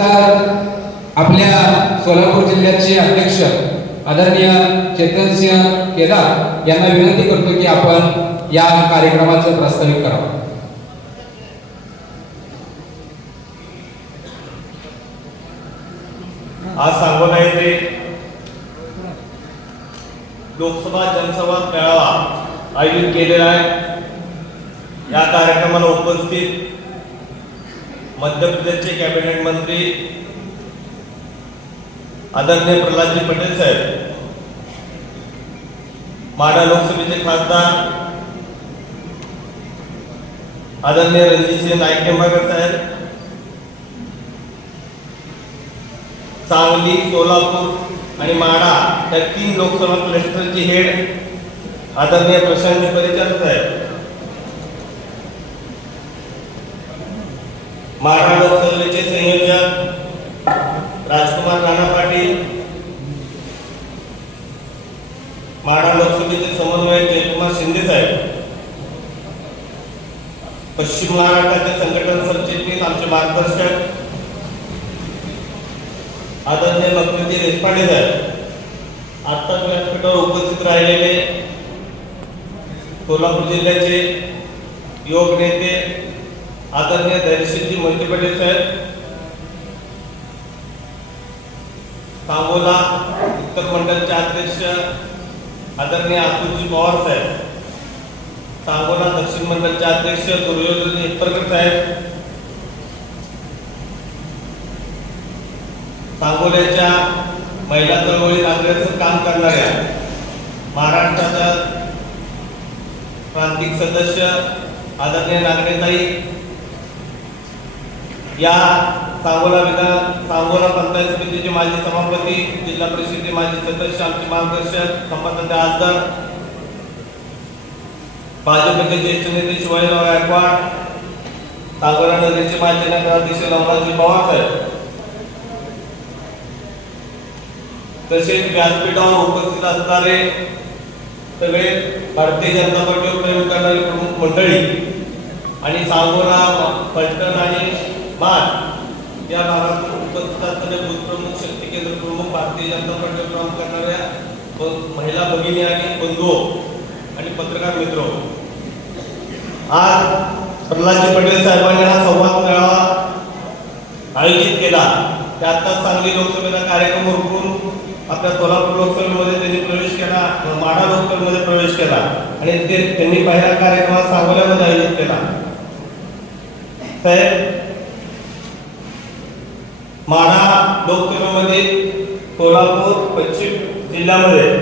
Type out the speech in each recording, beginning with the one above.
त्यानंतर आपल्या सोलापूर जिल्ह्याचे अध्यक्ष आदरणीय चेतनसिंह केदार यांना विनंती करतो की आपण या कार्यक्रमाचं प्रस्तावित करावं. आज सांगोला येथे लोकसभा जनसंवाद मेळावा आयोजित केलेला आहे. या कार्यक्रमाला उपस्थित मध्य प्रदेशचे कॅबिनेट मंत्री आदरणीय प्रल्हादजी पटेल साहेब माढा लोकसभेचे खासदार आदरणीय रणजितसिंह नाईक निंबाळकर साहेब सांगली सोलापूर आणि माढा या तीन लोकसभा क्लस्टरची हेड आदरणीय प्रशांत परिचारक साहेब. माढा लोकसभेचे संयोजक राजकुमार राणा पाटील माढा लोकसभेचे समन्वयक जयकुमार शिंदे साहेब पश्चिम महाराष्ट्राचे संघटन सरचिटणीस आमचे मार्गदर्शक आदरणीय भक्तजी देशपांडे साहेब आता व्यासपीठावर उपस्थित राहिलेले कोल्हापूर जिल्ह्याचे योग नेते आदरणीय धैर्यशीलजी मोहिते साहेब सांगोला उत्तर मंडळचे अध्यक्ष आदरणीय आतुरजी पवार साहेब सांगोला दक्षिण मंडळचे अध्यक्ष दुर्योधन हिप्परकर साहेब सांगोल्याच्या महिला चळवळीत अग्रेसर काम करणाऱ्या महाराष्ट्राच्या प्रांतिक सदस्य आदरणीय नागरेताई या सांगोला विधान सांगोला पंचायत समितीचे माजी सभापती जिल्हा परिषदेचे माजी सदस्य आमचे मार्गदर्शक संपादक आमदार भाजपचे ज्येष्ठ नेते शिवाजीराव गायकवाड सांगोला नगरीचे माजी नगराध्यक्ष नवराजी पवारसाहेब. तसेच व्यासपीठावर उपस्थित असणारे सगळे भारतीय जनता पार्टीवर प्रयोग करणारी प्रमुख मंडळी आणि सांगोला पलटण आणि मान या भागातून उपस्थित असणारे शक्ती केंद्र प्रमुख भारतीय जनता पक्षाचे काम करणाऱ्या महिला भगिनी आणि बंधू आणि पत्रकार मित्र. आज प्रल्हादजी पटेल साहेबांनी हा संवाद मेळावा आयोजित केला. त्यातच सांगली लोकसभेचा कार्यक्रम उरकून आपल्या सोलापूर लोकसभेमध्ये त्यांनी प्रवेश केला माढा लोकसभेमध्ये प्रवेश केला आणि ते त्यांनी पहिला कार्यक्रम सांगोल्यामध्ये आयोजित केला. साहेब माढा लोकसभेमध्ये कोल्हापूर पश्चिम जिल्ह्यामध्ये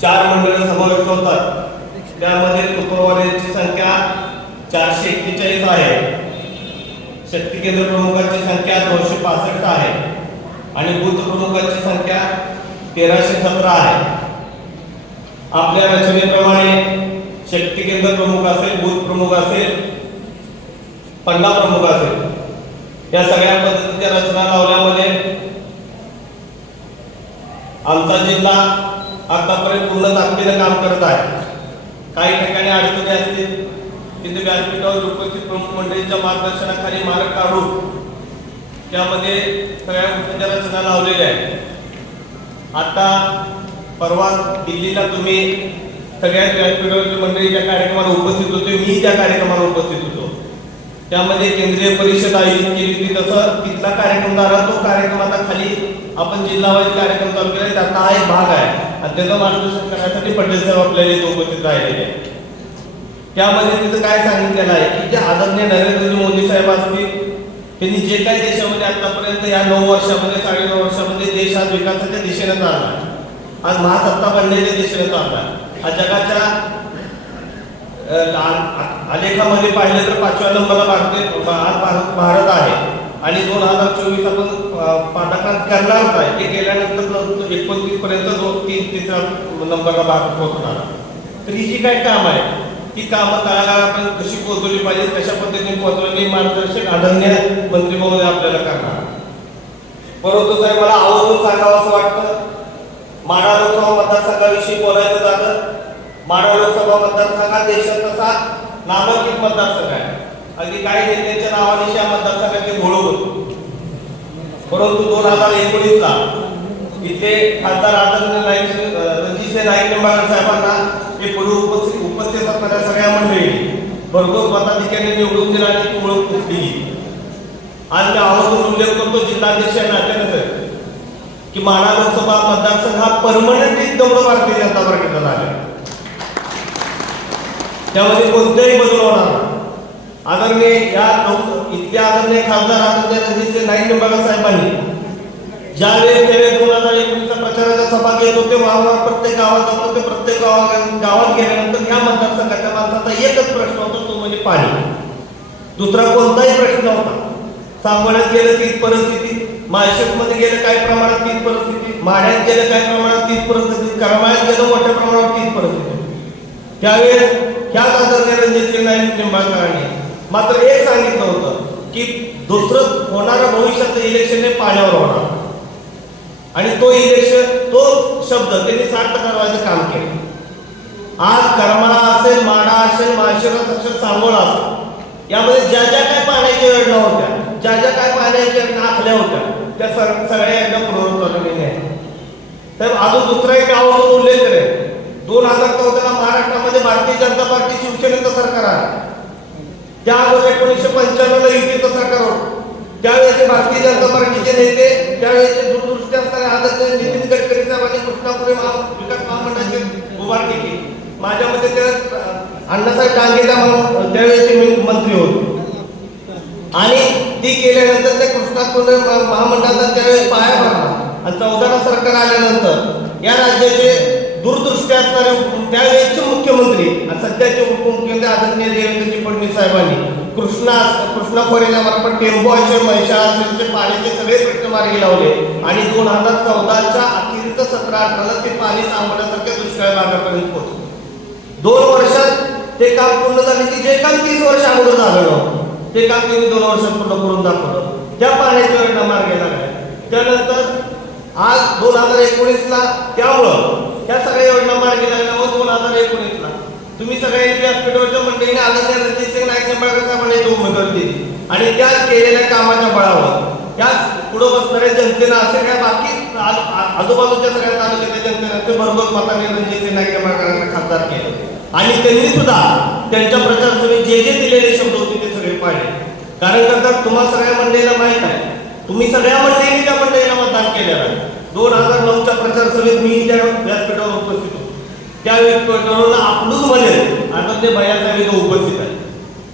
चार मंडळ समाविष्ट होतात. त्यामध्ये शुक्रवारीची संख्या चारशे एक्केचाळीस आहे. शक्ती केंद्र प्रमुखांची संख्या दोनशे पासष्ट आहे. आणि बूथ प्रमुखांची संख्या तेराशे सतरा आहे. आपल्या रचनेप्रमाणे शक्ती केंद्र प्रमुख असेल बूथ प्रमुख असेल पंडा प्रमुख असेल. या सगळ्या पद्धतीच्या रचना लावल्यामध्ये आमचा जिल्हा आतापर्यंत पूर्ण ताकदीनं काम करत आहे. काही ठिकाणी अडचणी असतील तिथे व्यासपीठावर उपस्थित प्रमुख मंडळींच्या मार्गदर्शनाखाली मार्ग काढून त्यामध्ये सगळ्या गोष्टींच्या रचना लावलेल्या आहेत. आता परवा दिल्लीला तुम्ही सगळ्या व्यासपीठावरची मंडळी त्या कार्यक्रमाला उपस्थित होते मी त्या कार्यक्रमाला उपस्थित होतो. त्यामध्ये केंद्रीय परिषद आयोजित केली होती. तसं तिथला कार्यक्रम झाला तो कार्यक्रम आता खाली आपण जिल्हावाईज कार्यक्रम चालू केला त्याचा हा एक भाग आहे. आणि त्याचं मार्गदर्शन करण्यासाठी पटेल साहेब आपल्याला इथे उपस्थित राहिलेले आहेत. त्यामध्ये तिथं काय सांगितलेलं आहे की जे आदरणीय नरेंद्र मोदी साहेब असतील त्यांनी जे काही देशामध्ये आतापर्यंत या नऊ वर्षामध्ये साडे नऊ वर्षामध्ये देश आज विकासाच्या दिशेने चालला. आज महासत्ता बनण्याच्या दिशेने चालला. हा जगाच्या आलेखामध्ये पाहिलं तर पाचव्या नंबरला भारतीय भारत भारत आहे. आणि दोन हजार चोवीस आपण पाठकात करणार करणारच आहे हे केल्यानंतर एकोणतीस पर्यंत दोन तीन तिसऱ्या नंबरला भारत पोहोचणार. तर ही जी काही काम आहे ही कामं तळागाळापर्यंत कशी पोहोचवली पाहिजे कशा पद्धतीने पोहोचवली मार्गदर्शक आदरणीय मंत्री महोदय आपल्याला करणार. परंतु साहेब मला आवर्जून सांगावं असं वाटतं माडा लोकसभा मतदारसंघाविषयी बोलायचं झालं माढा लोकसभा मतदारसंघात हा देशात तसा नामांकित मतदारसंघ आहे. अगदी काही नेत्यांच्या नावाने या मतदारसंघाचे घोळ होते. परंतु दोन हजार एकोणीस ला इथे खासदार आदरणीय नाईक रणजितसिंह नाईक निंबाळकर साहेबांना हे पूर्व उपस्थित उपस्थित असणाऱ्या सगळ्या मंडळी भरघोस मताधिक्याने निवडून दिला आणि ती ओळख दिली आणि मी आवर्जून उल्लेख करतो जिल्हाध्यक्ष या की माढा लोकसभा मतदारसंघ हा परमनंट एकदम भारतीय जनता पार्टीचा झाला त्यामध्ये कोणताही बदल होणार आदरणीय या इतक्या आदरणीय खासदार आदरणीय रणजितसिंह नाईक निंबाळकर साहेबांनी ज्यावेळेस त्यावेळेस दोन हजार एकोणीसच्या प्रचाराच्या सभा घेत होते वारंवार प्रत्येक गावात जात होते प्रत्येक गावात गावात गेल्यानंतर ह्या मतदारसंघाच्या माणसाचा एकच प्रश्न होता तो म्हणजे पाणी. दुसरा कोणताही प्रश्न नव्हता. सांगोल्यात गेलं तीच परिस्थिती मध्ये गेलं काही प्रमाणात तीच परिस्थिती माढ्यात गेलं काही प्रमाणात तीच परिस्थिती करमाळ्यात गेलं मोठ्या प्रमाणावर तीच परिस्थिती. त्यावेळेस ह्याच आदरणीय रणजितसिंह नाईक निंबाळकरांनी. मात्र एक सांगितलं होतं की दुसरं होणारं भविष्याचं इलेक्शन हे पाण्यावर होणार. आणि तो इलेक्शन तो शब्द त्यांनी साठ करवायचं काम केलं. आज करमाळा असेल माडा असेल माळशिरस असेल सांगोळा असेल यामध्ये ज्या ज्या काय पाण्याच्या योजना होत्या ज्या ज्या काय पाण्याच्या योजना आखल्या होत्या त्या सग- सगळ्या एकदा पुनरुत्पादन आहे तर अजून दुसरा एक गावातून उल्लेख करेल दोन हजार चौदाला महाराष्ट्रामध्ये भारतीय जनता पार्टी शिवसेनेचं सरकार आहे त्या अगोदर एकोणीसशे पंच्याण्णवला युतीचं सरकार होतं. त्यावेळेचे भारतीय जनता पार्टीचे नेते त्यावेळेचे दूरदृष्टी असणारे आदरणीय नितीन गडकरी साहेबांनी कृष्णापुरे विकास महामंडळाची उभारणी केली. माझ्या मते त्या अण्णासाहेब डांगेला म्हणून त्यावेळेचे मी- मंत्री होते. आणि ती केल्यानंतर त्या कृष्णापुरे महामंडळाचा त्यावेळेस पाया भरला. आणि चौदाला सरकार आल्यानंतर या राज्याचे दूरदृष्टी असणारे त्यावेळेचे मुख्यमंत्री आणि सध्याचे उपमुख्यमंत्री आदरणीय देवेंद्रजी फडणवीस साहेबांनी कृष्णा कृष्णा खोरेच्या मार्फत टेम्पो असेल महिषा ते पाण्याचे सगळे प्रश्न मार्गी लावले. आणि दोन हजार चौदाच्या अखेरचं सतरा अठराला ते पाणी सांगण्यासारख्या दुष्काळ भागापर्यंत पोहोचले. दोन वर्षात ते काम पूर्ण झाले की जे काम तीस वर्ष अगोदर झालं नव्हतं. ते काम त्यांनी दोन वर्षात पूर्ण करून दाखवलं. त्या पाण्याच्या योजना मार्गे लागल्या त्यानंतर आज दोन हजार एकोणीसला त्यामुळं ह्या सगळ्या योजना मार्गी लागल्यामुळे दोन हजार एकोणीसला. तुम्ही सगळ्या व्यासपीठावरच्या मंडळीने आदरणीय रणजितसिंग नाईक निंबाळकर साहेबांना इथे उमेदवारी दिली आणि त्या केलेल्या कामाच्या बळावर. त्या पुढं बसणाऱ्या जनतेनं असे काय बाकी आजूबाजूच्या सगळ्या तालुक्यातल्या जनतेनं ते बरोबर मताने रणजितसिंग नाईक निंबाळकरांना खासदार केलं. आणि त्यांनी सुद्धा त्यांच्या प्रचार जे जे दिलेले शब्द होते ते सगळे पाहिले. कारण करता तुम्हाला सगळ्या मंडळीला माहीत आहे तुम्ही सगळ्या मंडळींनी त्या मंडळीला मतदान केलेलं आहे. दोन हजार नऊच्या प्रचार सभेत मी त्या त्या व्यासपीठावर आपलूच बनेल आता ते बयाचा इथं उपस्थित आहे.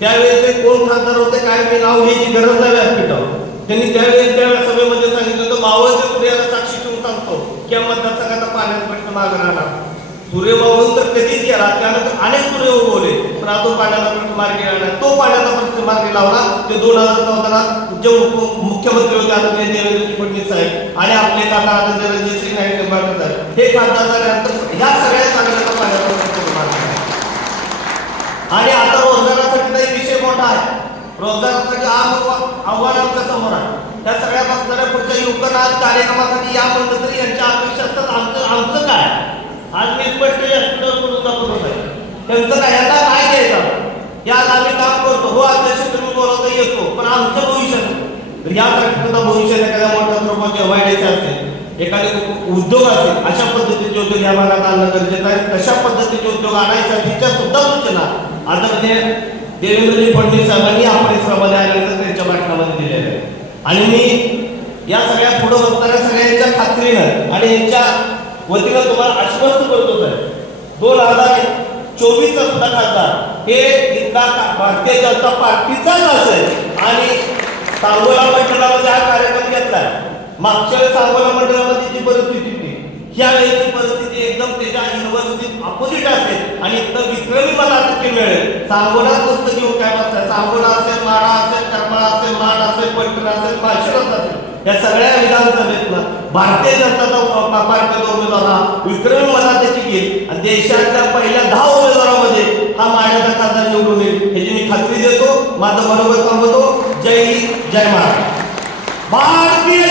त्यावेळेचे कोण खासदार होते काय ते नाव घ्यायची गरज नाही व्यासपीठावर. त्यांनी त्यावेळेस त्या सभेमध्ये सांगितलं होतं मावळच्या सूर्याला साक्षी ठेवून सांगतो की या मतदारसंघाचा पाण्याचा प्रश्न मागणार सूर्य मावळून तर कधीच गेला त्यानंतर अनेक सूर्य उगवले. पण तो पाण्याचा प्रश्न मार्गी लावला तो पाण्याचा प्रश्न मार्गी लावला. ते दोन हजार चौदाला जे मुख्यमंत्री होते आदरणीय देवेंद्रजी फडणवीस साहेब. आणि आपले काका आदरणीय श्री नाईक निंबाळकर साहेब. हे खासदार ह्या सगळ्या सांगण्याचा पाण्याचा प्रश्न मार्गी आणि आता रोजगारासाठी काही विषय मोठा आहे. रोजगारासाठी आव्हान आमच्यासमोर आहे. त्या सगळ्या बसणाऱ्या पुढच्या युवकांना आज कार्यक्रमासाठी या म्हणलं तरी यांच्या अपेक्षा असतात. आमचं आमचं काय? आज मी स्पष्ट जास्त बोलून दाखवत आहे त्यांचं काय यांना काय यात आम्ही काम करतो. हो अध्यक्ष तुम्ही बोलवता येतो पण आमचं भविष्य नाही. यासाठी भविष्यात एखाद्या मोठ्या स्वरूपाचे वाढायचे असेल एखादे उद्योग असेल अशा पद्धतीचे उद्योग या भागात आणणं गरजेचं आहे. तशा पद्धतीचे उद्योग आणायसाठीच्या सुद्धा सूचना आदरणीय देवेंद्रजी फडणवीस साहेबांनी या परिसरामध्ये आल्यानंतर त्यांच्या भाषणामध्ये दिलेलं आहे. आणि मी या सगळ्या पुढे बसणाऱ्या सगळ्यांच्या खात्रीनं आणि यांच्या वतीनं तुम्हाला आश्वस्त करतो आहे दोन हजार चोवीसचा सुद्धा खासदार हे इथला भारतीय जनता पार्टीचाच असेल आणि सांगोला मंडळामध्ये हा कार्यक्रम घेतलाय. मागच्या वेळेस सांगोला मंडळामध्ये जी परिस्थिती होती ह्या वेळेची परिस्थिती एकदम त्याच्या युनिव्हर्सिटीत अपोजिट असेल आणि एकदम विक्रमी मनात मिळेल. सांगोला पुस्तक घेऊन काय बसतात सांगोला असेल माडा असेल करमाळा असेल माड असेल पंढर असेल माळशिरस असेल. या सगळ्या विधानसभेतनं भारतीय जनता पार्टीचा उमेदवार हा विक्रमी मनात घेईल आणि देशातल्या पहिल्या दहा उमेदवारामध्ये हा माझ्या खासदार निवडून येईल. याची मी खात्री देतो माझं बरोबर थांबवतो जय हिंद जय महाराष्ट्र. भारतीय